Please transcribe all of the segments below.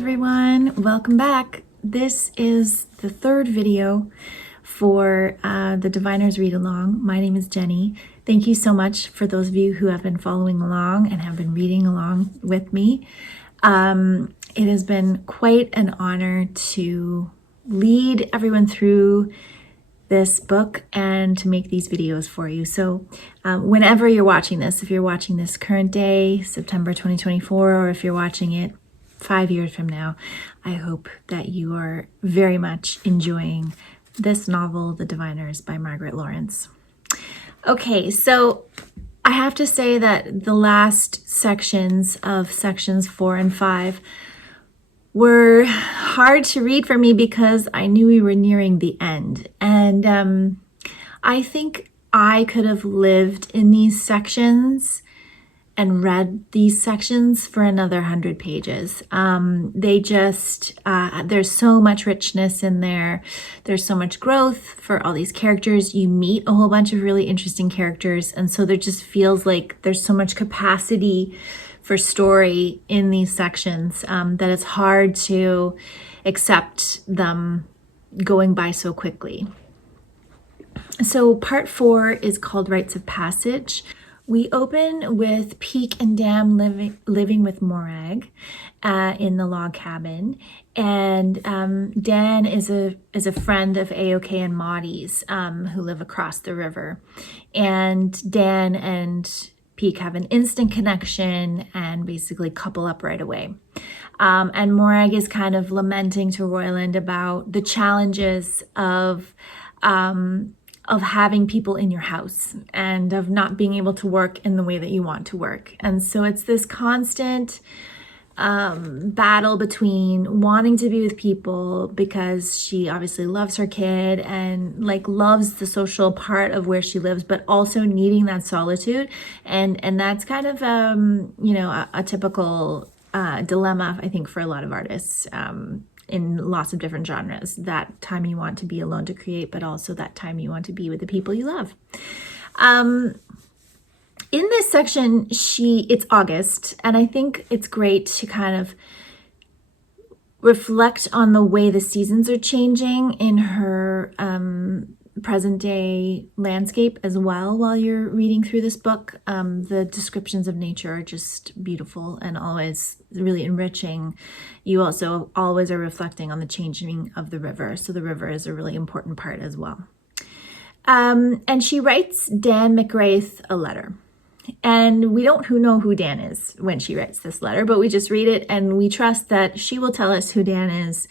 everyone, welcome back. This is the third video for the Diviners Read Along. My name is Jenny. Thank you so much for those of you who have been following along and have been reading along with me. It has been quite an honor to lead everyone through this book and to make these videos for you. So whenever you're watching this, if you're watching this current day, September 2024, or if you're watching it 5 years from now, I hope that you are very much enjoying this novel, The Diviners by Margaret Laurence. Okay, so I have to say that the last sections of sections 4 and 5 were hard to read for me because I knew we were nearing the end. And I think I could have lived in these sections and read these sections for another 100 pages. There's so much richness in there. There's so much growth for all these characters. You meet a whole bunch of really interesting characters. And so there just feels like there's so much capacity for story in these sections that it's hard to accept them going by so quickly. So part 4 is called Rites of Passage. We open with Peak and Dam living with Morag in the log cabin, and Dan is a friend of Aoke and Maudie's who live across the river, and Dan and Peak have an instant connection and basically couple up right away. And Morag is kind of lamenting to Royland about the challenges of having people in your house and of not being able to work in the way that you want to work. And so it's this constant battle between wanting to be with people because she obviously loves her kid and loves the social part of where she lives, but also needing that solitude. And that's kind of, a typical dilemma, I think, for a lot of artists. In lots of different genres, that time you want to be alone to create, but also that time you want to be with the people you love. In this section, it's August, and I think it's great to kind of reflect on the way the seasons are changing in her present day landscape as well while you're reading through this book. The descriptions of nature are just beautiful and always really enriching. You also always are reflecting on the changing of the river. So the river is a really important part as well. And she writes Dan McGrath a letter. And we don't know who Dan is when she writes this letter, but we just read it and we trust that she will tell us who Dan is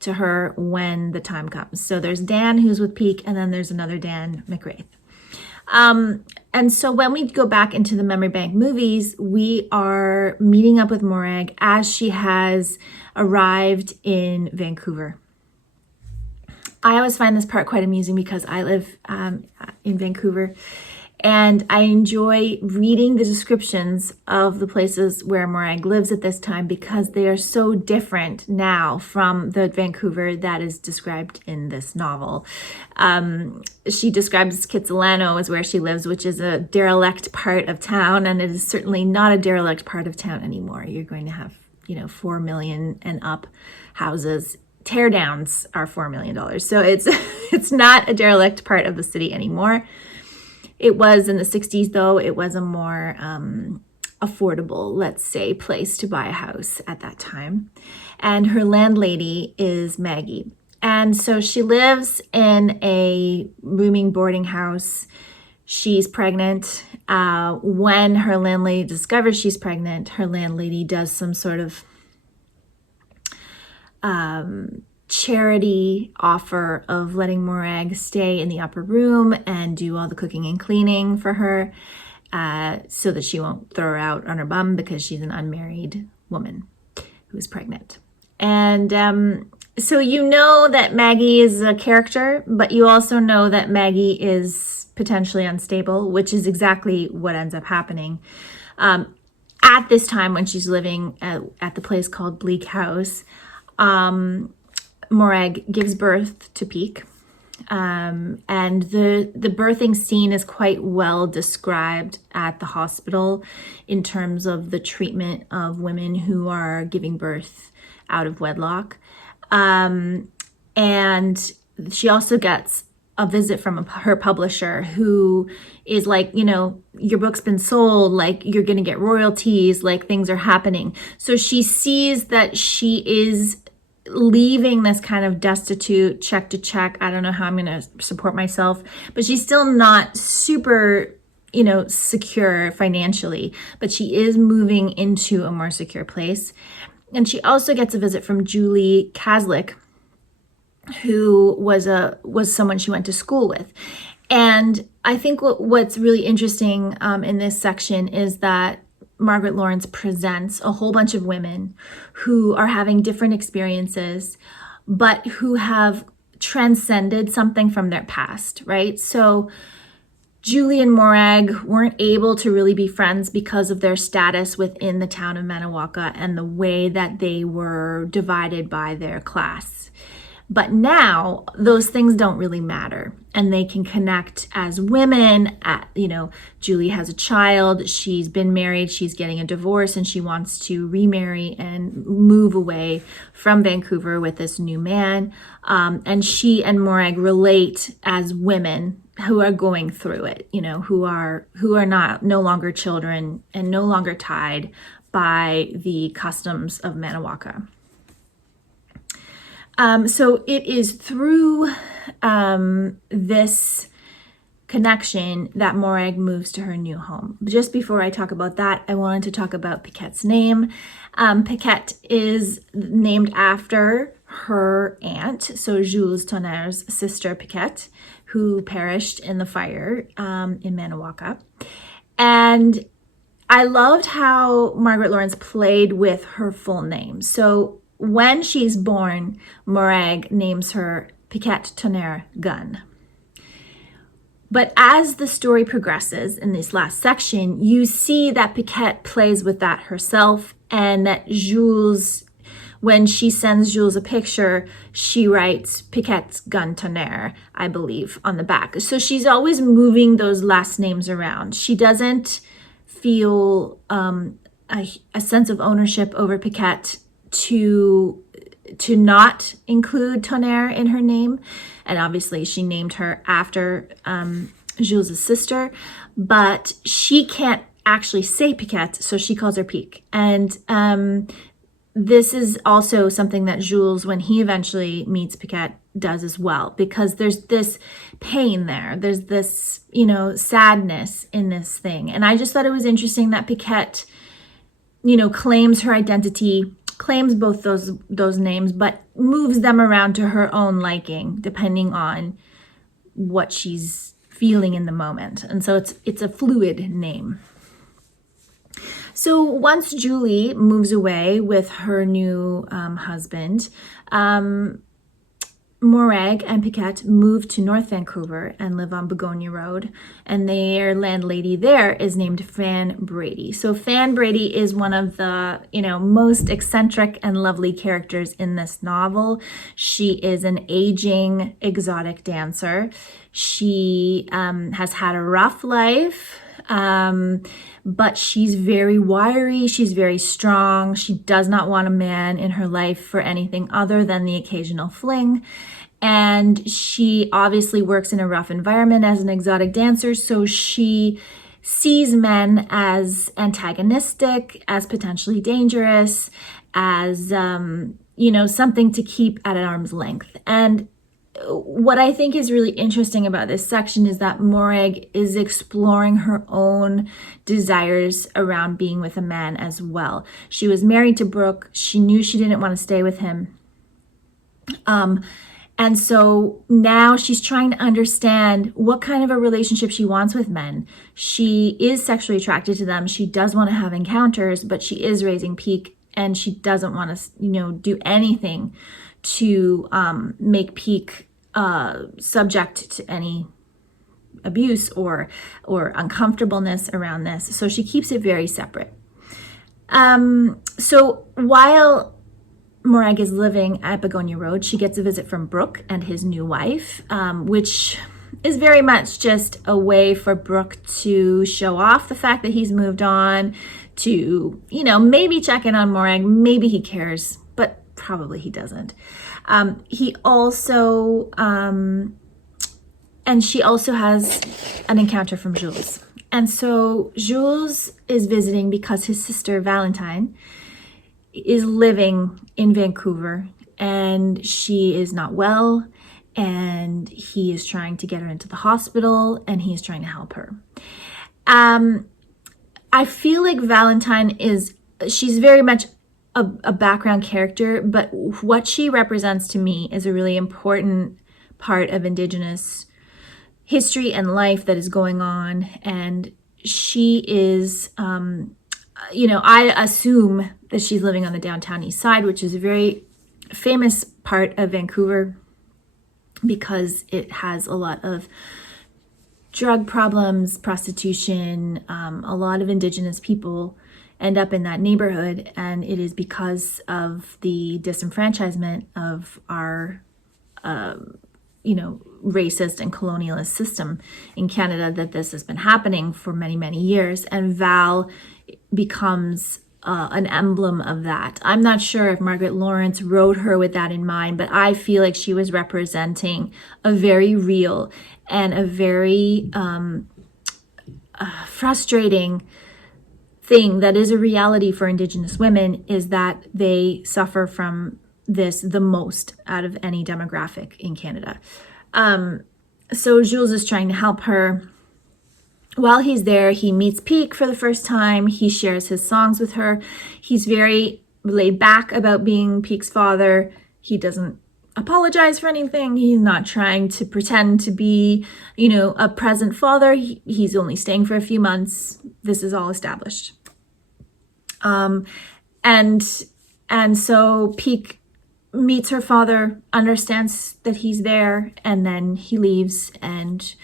to her when the time comes. So there's Dan who's with Peak, and then there's another Dan McGrath. And so when we go back into the Memory Bank movies, we are meeting up with Morag as she has arrived in Vancouver. I always find this part quite amusing because I live in Vancouver, and I enjoy reading the descriptions of the places where Morag lives at this time because they are so different now from the Vancouver that is described in this novel. She describes Kitsilano as where she lives, which is a derelict part of town, and it is certainly not a derelict part of town anymore. You're going to have, 4 million and up houses. Tear downs are $4 million. So it's not a derelict part of the city anymore. It was in the 60s, though. It was a more affordable, let's say, place to buy a house at that time. And her landlady is Maggie. And so she lives in a rooming boarding house. She's pregnant. When her landlady discovers she's pregnant, her landlady does some sort of charity offer of letting Morag stay in the upper room and do all the cooking and cleaning for her so that she won't throw her out on her bum because she's an unmarried woman who's pregnant. And so you know that Maggie is a character, but you also know that Maggie is potentially unstable, which is exactly what ends up happening. At this time when she's living at the place called Bleak House, Morag gives birth to Peak, and the birthing scene is quite well described at the hospital in terms of the treatment of women who are giving birth out of wedlock. And she also gets a visit from her publisher, who is like, your book's been sold, like you're going to get royalties, like things are happening. So she sees that she is leaving this kind of destitute, check to check, I don't know how I'm going to support myself, but she's still not super, secure financially, but she is moving into a more secure place. And she also gets a visit from Julie Caslick, who was someone she went to school with. And I think what's really interesting in this section is that Margaret Laurence presents a whole bunch of women who are having different experiences, but who have transcended something from their past, right? So Julie and Morag weren't able to really be friends because of their status within the town of Manawanka and the way that they were divided by their class. But now those things don't really matter, and they can connect as women. Julie has a child, she's been married, she's getting a divorce, and she wants to remarry and move away from Vancouver with this new man. And she and Morag relate as women who are going through it, who are no longer children and no longer tied by the customs of Manawanka. So it is through this connection that Morag moves to her new home. Just before I talk about that, I wanted to talk about Piquette's name. Piquette is named after her aunt, so Jules Tonnerre's sister Piquette, who perished in the fire in Manawanka. And I loved how Margaret Laurence played with her full name. So when she's born, Morag names her Piquette Tonnerre Gunn. But as the story progresses in this last section, you see that Piquette plays with that herself, and that Jules, when she sends Jules a picture, she writes Piquette's Gun Tonnerre, I believe, on the back. So she's always moving those last names around. She doesn't feel a sense of ownership over Piquette to not include Tonnerre in her name. And obviously she named her after Jules' sister, but she can't actually say Piquette, so she calls her Pique. And this is also something that Jules, when he eventually meets Piquette, does as well, because there's this pain there. There's this, sadness in this thing. And I just thought it was interesting that Piquette, claims her identity, claims both those names, but moves them around to her own liking, depending on what she's feeling in the moment. And so it's a fluid name. So once Julie moves away with her new husband, Morag and Piquette moved to North Vancouver and live on Begonia Road, and their landlady there is named Fan Brady. So Fan Brady is one of the, most eccentric and lovely characters in this novel. She is an aging exotic dancer. She has had a rough life, but she's very wiry. She's very strong. She does not want a man in her life for anything other than the occasional fling. And she obviously works in a rough environment as an exotic dancer, so she sees men as antagonistic, as potentially dangerous, as, something to keep at an arm's length. And what I think is really interesting about this section is that Morag is exploring her own desires around being with a man as well. She was married to Brooke. She knew she didn't want to stay with him. And so now she's trying to understand what kind of a relationship she wants with men. She is sexually attracted to them. She does want to have encounters, but she is raising Pique, and she doesn't want to, do anything to make Pique subject to any abuse or uncomfortableness around this. So she keeps it very separate. So while Morag is living at Begonia Road, she gets a visit from Brooke and his new wife, which is very much just a way for Brooke to show off the fact that he's moved on, to, maybe check in on Morag, maybe he cares, but probably he doesn't. He also, and she also has an encounter from Jules. And so Jules is visiting because his sister Valentine is living in Vancouver and she is not well, and he is trying to get her into the hospital and he is trying to help her. I feel like Valentine she's very much a background character, but what she represents to me is a really important part of Indigenous history and life that is going on. And she is, I assume that she's living on the downtown east side, which is a very famous part of Vancouver because it has a lot of drug problems, prostitution. A lot of Indigenous people end up in that neighborhood, and it is because of the disenfranchisement of our racist and colonialist system in Canada that this has been happening for many, many years. And Val becomes an emblem of that. I'm not sure if Margaret Laurence wrote her with that in mind, but I feel like she was representing a very real and a very frustrating thing that is a reality for Indigenous women, is that they suffer from this the most out of any demographic in Canada. So Jules is trying to help her. While he's there, he meets Pique for the first time. He shares his songs with her. He's very laid back about being Pique's father. He doesn't apologize for anything. He's not trying to pretend to be, a present father. He's only staying for a few months. This is all established. And so Pique meets her father, understands that he's there, and then he leaves. And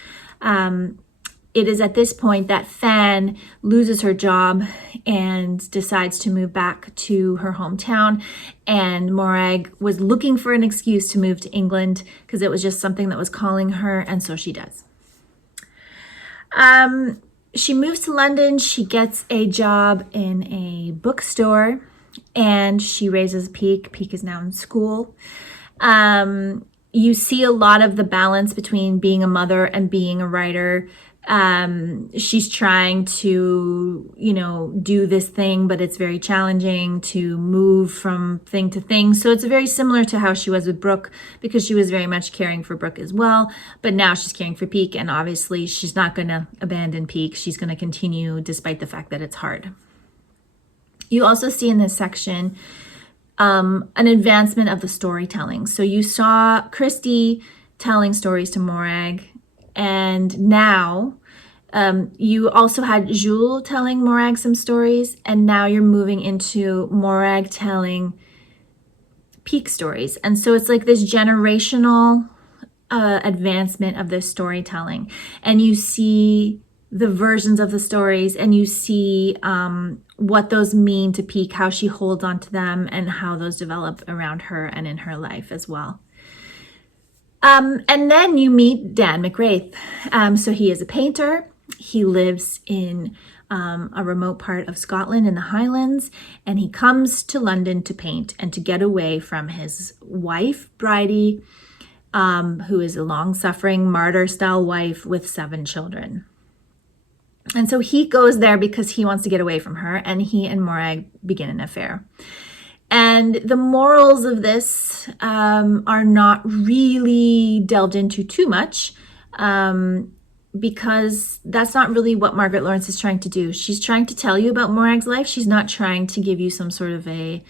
it is at this point that Fan loses her job and decides to move back to her hometown. And Morag was looking for an excuse to move to England because it was just something that was calling her, and so she does. She moves to London. She gets a job in a bookstore, and she raises Pique. Pique is now in school. You see a lot of the balance between being a mother and being a writer. She's trying to, do this thing, but it's very challenging to move from thing to thing. So it's very similar to how she was with Brooke, because she was very much caring for Brooke as well. But now she's caring for Pique, and obviously she's not going to abandon Pique. She's going to continue despite the fact that it's hard. You also see in this section an advancement of the storytelling. So you saw Christy telling stories to Morag, and now you also had Jules telling Morag some stories, and now you're moving into Morag telling Pique stories. And so it's like this generational advancement of this storytelling. And you see the versions of the stories, and you see what those mean to Pique, how she holds on to them, and how those develop around her and in her life as well. And then you meet Dan McGrath. So he is a painter. He lives in a remote part of Scotland in the Highlands, and he comes to London to paint and to get away from his wife, Bridie, who is a long-suffering martyr-style wife with 7 children. And so he goes there because he wants to get away from her, and he and Morag begin an affair. And the morals of this are not really delved into too much, because that's not really what Margaret Laurence is trying to do. She's trying to tell you about Morag's life. She's not trying to give you some sort of a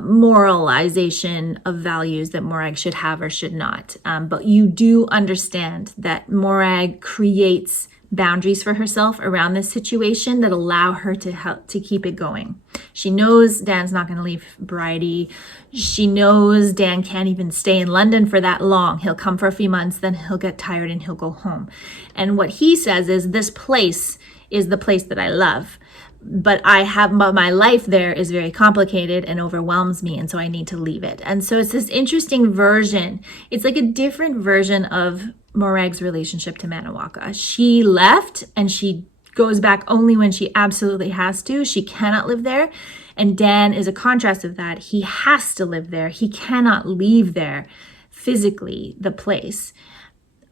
moralization of values that Morag should have or should not. But you do understand that Morag creates boundaries for herself around this situation that allow her to help to keep it going. She knows Dan's not going to leave Bridie. She knows Dan can't even stay in London for that long. He'll come for a few months, then he'll get tired and he'll go home. And what he says is, this place is the place that I love, but my life there is very complicated and overwhelms me, and so I need to leave it. And so it's this interesting version. It's like a different version of Morag's relationship to Manawaca. She left and she goes back only when she absolutely has to. She cannot live there. And Dan is a contrast of that. He has to live there. He cannot leave there physically, the place.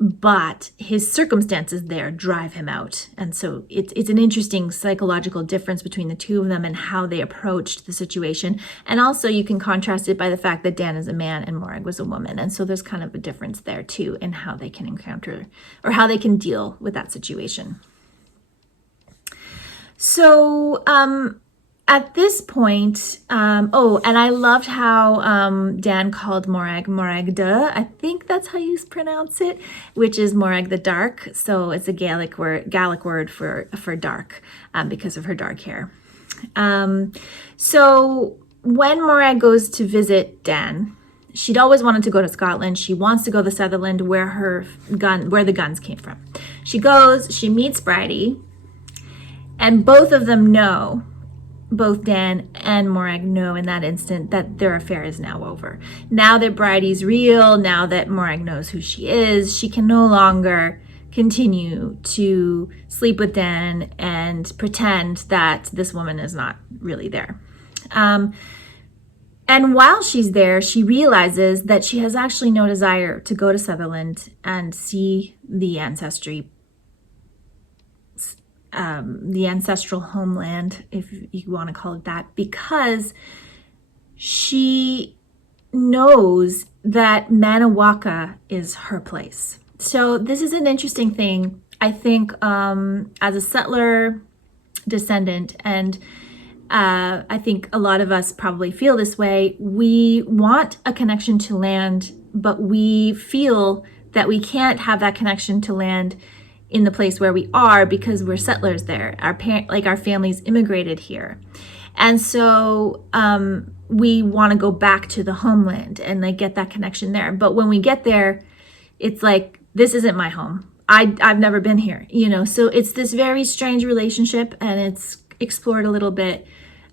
But his circumstances there drive him out. And so it's an interesting psychological difference between the two of them and how they approached the situation. And also you can contrast it by the fact that Dan is a man and Morag was a woman. And so there's kind of a difference there too in how they can encounter or how they can deal with that situation. So at this point, and I loved how Dan called Morag Moragda. I think that's how you pronounce it, which is Morag the Dark. So it's a Gaelic word for dark because of her dark hair. So when Morag goes to visit Dan, she'd always wanted to go to Scotland. She wants to go to Sutherland where the guns came from. She goes, she meets Bridie, and both of them know. Both Dan and Morag know in that instant that their affair is now over. Now that Bridie's real, now that Morag knows who she is, she can no longer continue to sleep with Dan and pretend that this woman is not really there. And while she's there, she realizes that she has actually no desire to go to Sutherland and see the ancestral homeland, if you want to call it that, because she knows that Maniwaka is her place. So this is an interesting thing, I think, as a settler descendant, and I think a lot of us probably feel this way. We want a connection to land, but we feel that we can't have that connection to land in the place where we are because we're settlers there. Our families immigrated here. And so we want to go back to the homeland and get that connection there. But when we get there, it's like, this isn't my home. I've never been here, so it's this very strange relationship, and it's explored a little bit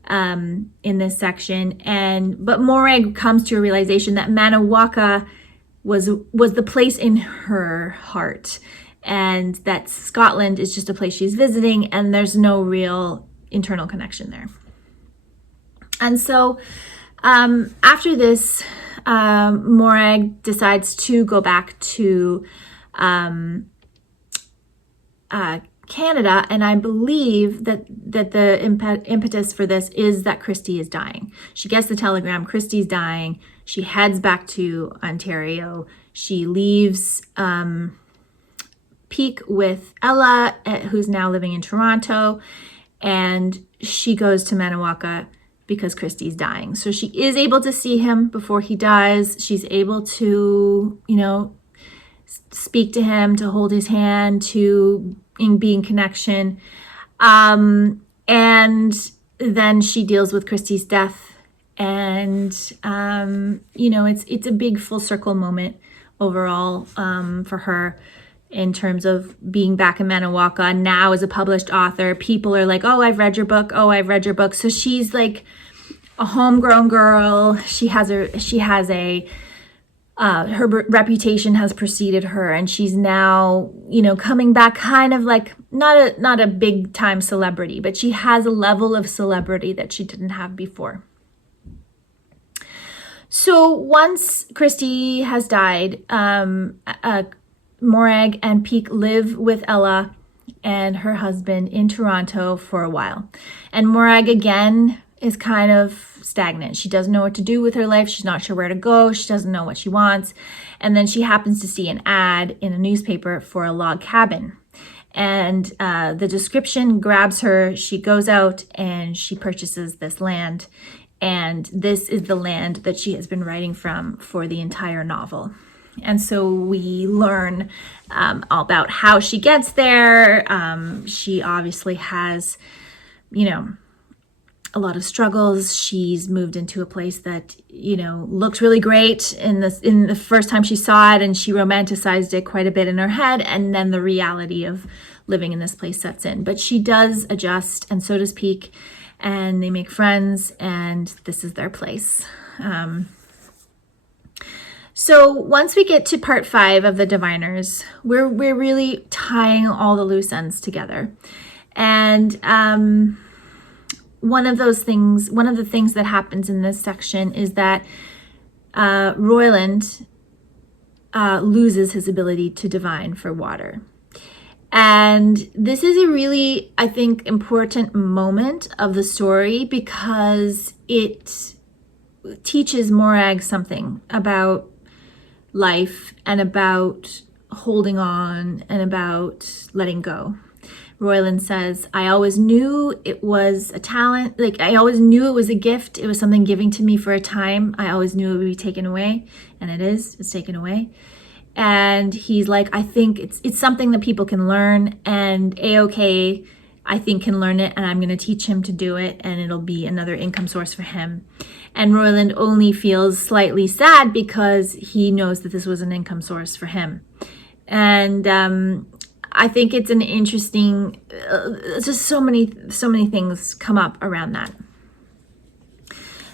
in this section. But Morag comes to a realization that Maniwaka was the place in her heart, and that Scotland is just a place she's visiting, and there's no real internal connection there. And so after this, Morag decides to go back to Canada, and I believe that the impetus for this is that Christy is dying. She gets the telegram, Christy's dying. She heads back to Ontario. She leaves Peak with Ella, who's now living in Toronto, and she goes to Maniwaka because Christy's dying. So she is able to see him before he dies. She's able to, speak to him, to hold his hand, to be in connection. And then she deals with Christy's death. And, it's a big full circle moment overall for her, in terms of being back in Maniwaka now as a published author. People are like, oh, I've read your book. Oh, I've read your book. So she's like a homegrown girl. her reputation has preceded her, and she's now, coming back kind of like not a big time celebrity, but she has a level of celebrity that she didn't have before. So once Christy has died, Morag and Peak live with Ella and her husband in Toronto for a while. And Morag, again, is kind of stagnant. She doesn't know what to do with her life. She's not sure where to go. She doesn't know what she wants. And then she happens to see an ad in a newspaper for a log cabin. And the description grabs her. She goes out and she purchases this land. And this is the land that she has been writing from for the entire novel. And so we learn all about how she gets there. She obviously has, a lot of struggles. She's moved into a place that, looked really great in the first time she saw it, and she romanticized it quite a bit in her head. And then the reality of living in this place sets in. But she does adjust, and so does Peak, and they make friends, and this is their place. So once we get to part 5 of the Diviners, we're really tying all the loose ends together. And one of the things that happens in this section is that Royland loses his ability to divine for water. And this is a really, I think, important moment of the story because it teaches Morag something about life and about holding on and about letting go. Royland says, I always knew it was a talent, like I always knew it was a gift. It was something given to me for a time. I always knew it would be taken away, and it's taken away. And he's like, I think it's something that people can learn, and A-OK, I think, can learn it, and I'm going to teach him to do it, and it'll be another income source for him. And Royland only feels slightly sad because he knows that this was an income source for him. And I think it's an interesting, just so many things come up around that.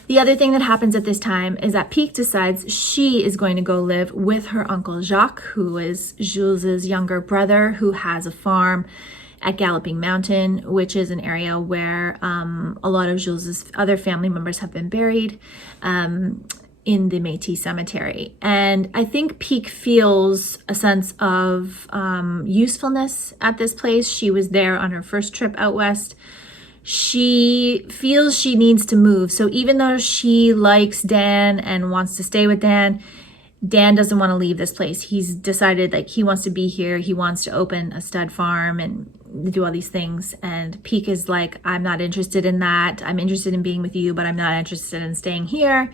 The other thing that happens at this time is that Pique decides she is going to go live with her uncle Jacques, who is Jules's younger brother, who has a farm at Galloping Mountain, which is an area where a lot of Jules's other family members have been buried in the Métis cemetery. And I think Pique feels a sense of usefulness at this place. She was there on her first trip out west. She feels she needs to move. So even though she likes Dan and wants to stay with Dan, Dan doesn't want to leave this place. He's decided like he wants to be here. He wants to open a stud farm and do all these things. And Pique is like, I'm not interested in that. I'm interested in being with you, but I'm not interested in staying here.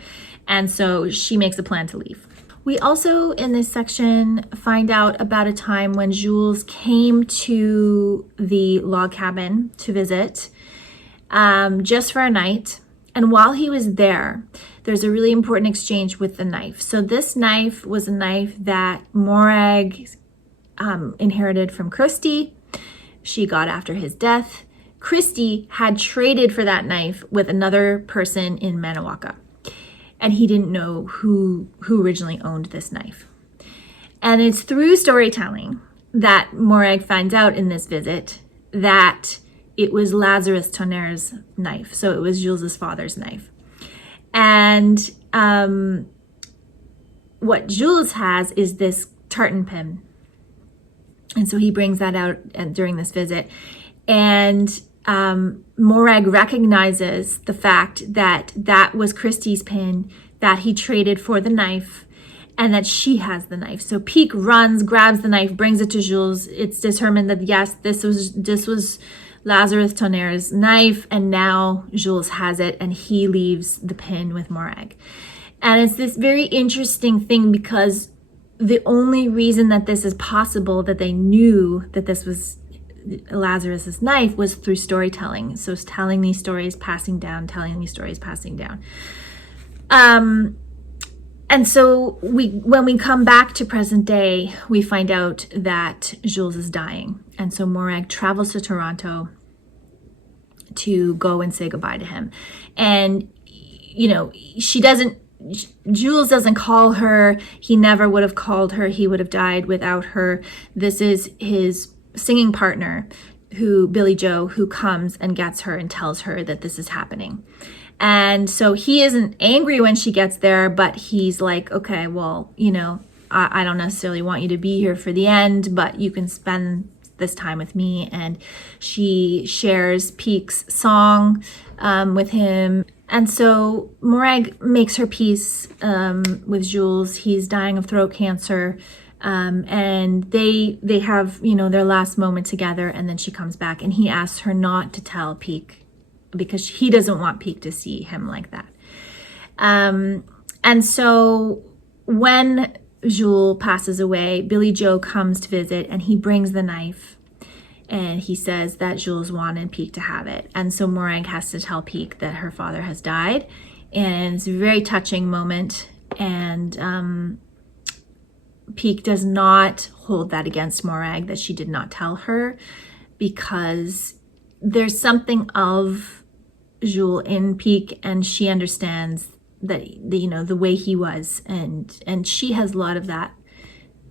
And so she makes a plan to leave. We also, in this section, find out about a time when Jules came to the log cabin to visit just for a night. And while he was there, there's a really important exchange with the knife. So this knife was a knife that Morag inherited from Christy. She got after his death. Christy had traded for that knife with another person in Manawaca. And he didn't know who originally owned this knife. And it's through storytelling that Morag finds out in this visit that it was Lazarus Tonnerre's knife. So it was Jules's father's knife. And what Jules has is this tartan pin. And so he brings that out during this visit. And Morag recognizes the fact that that was Christy's pin, that he traded for the knife, and that she has the knife. So Pique runs, grabs the knife, brings it to Jules. It's determined that yes, this was Lazarus Tonnerre's knife, and now Jules has it, and he leaves the pin with Morag. And it's this very interesting thing because the only reason that this is possible, that they knew that this was Lazarus's knife, was through storytelling. So it's telling these stories, passing down, telling these stories, passing down. And so when we come back to present day, we find out that Jules is dying. And so Morag travels to Toronto to go and say goodbye to him. And, you know, Jules doesn't call her. He never would have called her. He would have died without her. This is his singing partner, Billy Joe, who comes and gets her and tells her that this is happening. And so he isn't angry when she gets there, but he's like, okay, well, you know, I don't necessarily want you to be here for the end, but you can spend this time with me. And she shares Pique's song with him. And so Morag makes her peace with Jules. He's dying of throat cancer. And they have, you know, their last moment together, and then she comes back and he asks her not to tell Pique because he doesn't want Pique to see him like that. And so when Jules passes away, Billy Joe comes to visit and he brings the knife and he says that Jules wanted Pique to have it. And so Morag has to tell Pique that her father has died, and it's a very touching moment. And Pique does not hold that against Morag, that she did not tell her, because there's something of Jules in Pique, and she understands that, you know, the way he was, and she has a lot of that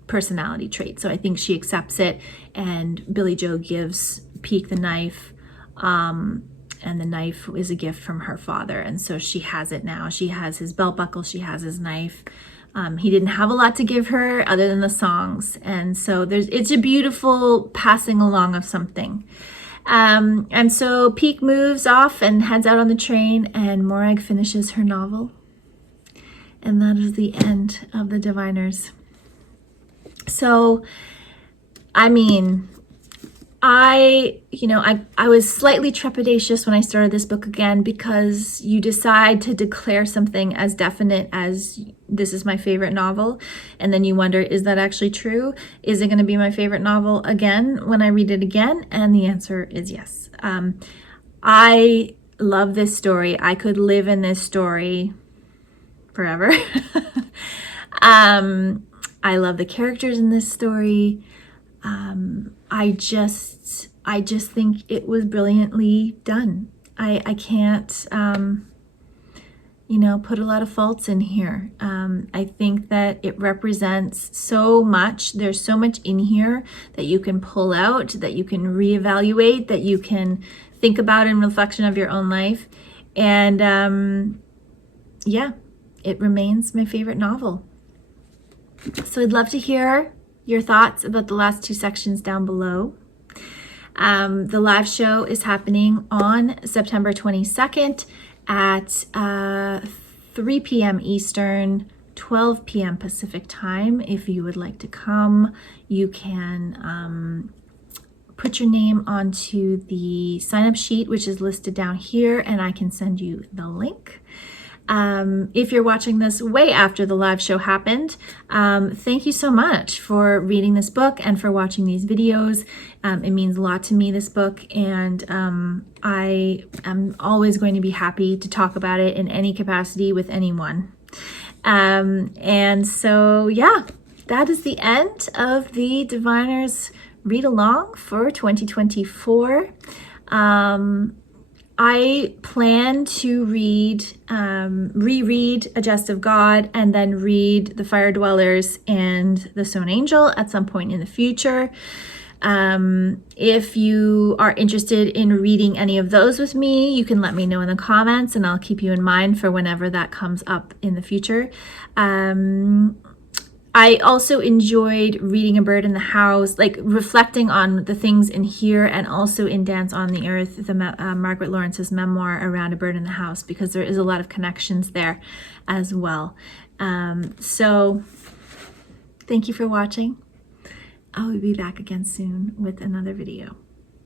personality trait. So I think she accepts it, and Billy Joe gives Peek the knife, and the knife is a gift from her father, and so she has it now. She has his belt buckle, she has his knife. He didn't have a lot to give her other than the songs, and so it's a beautiful passing along of something. And so Peek moves off and heads out on the train, and Morag finishes her novel. And that is the end of The Diviners. So, I mean, I was slightly trepidatious when I started this book again, because you decide to declare something as definite as this is my favorite novel, and then you wonder, is that actually true? Is it going to be my favorite novel again when I read it again? And the answer is yes. I love this story. I could live in this story forever. I love the characters in this story. I just think it was brilliantly done. I can't, put a lot of faults in here. I think that it represents so much. There's so much in here that you can pull out, that you can reevaluate, that you can think about in reflection of your own life. And yeah, it remains my favorite novel. So I'd love to hear your thoughts about the last two sections down below. The live show is happening on September 22nd at 3 p.m. Eastern, 12 p.m. Pacific time. If you would like to come, you can put your name onto the sign-up sheet, which is listed down here, and I can send you the link. If you're watching this way after the live show happened, thank you so much for reading this book and for watching these videos. It means a lot to me, this book, and I am always going to be happy to talk about it in any capacity with anyone. And so, yeah, that is the end of the Diviners Read Along for 2024. I plan to reread A Jest of God, and then read The Fire Dwellers and The Stone Angel at some point in the future. If you are interested in reading any of those with me, you can let me know in the comments, and I'll keep you in mind for whenever that comes up in the future. I also enjoyed reading A Bird in the House, like reflecting on the things in here, and also in Dance on the Earth, the Margaret Lawrence's memoir around A Bird in the House, because there is a lot of connections there as well. So thank you for watching. I will be back again soon with another video.